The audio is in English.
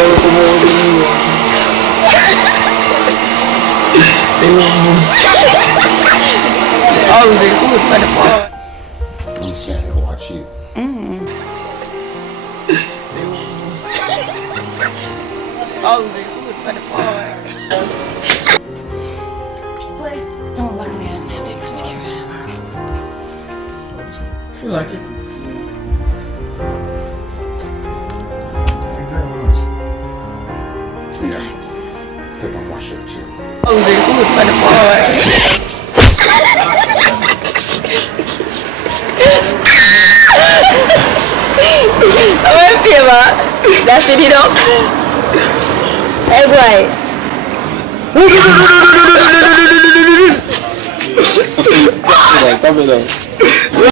Oh, the food for the boy. I'm standing here to watch you. Oh, the food for the boy. Place. Oh, luckily I didn't have too much to get rid of. You like it? Sometimes. Pick on my shirt too. Oh, the food for the boy. How I feel, man? That's it, you know? Hey, boy. Tá melhor.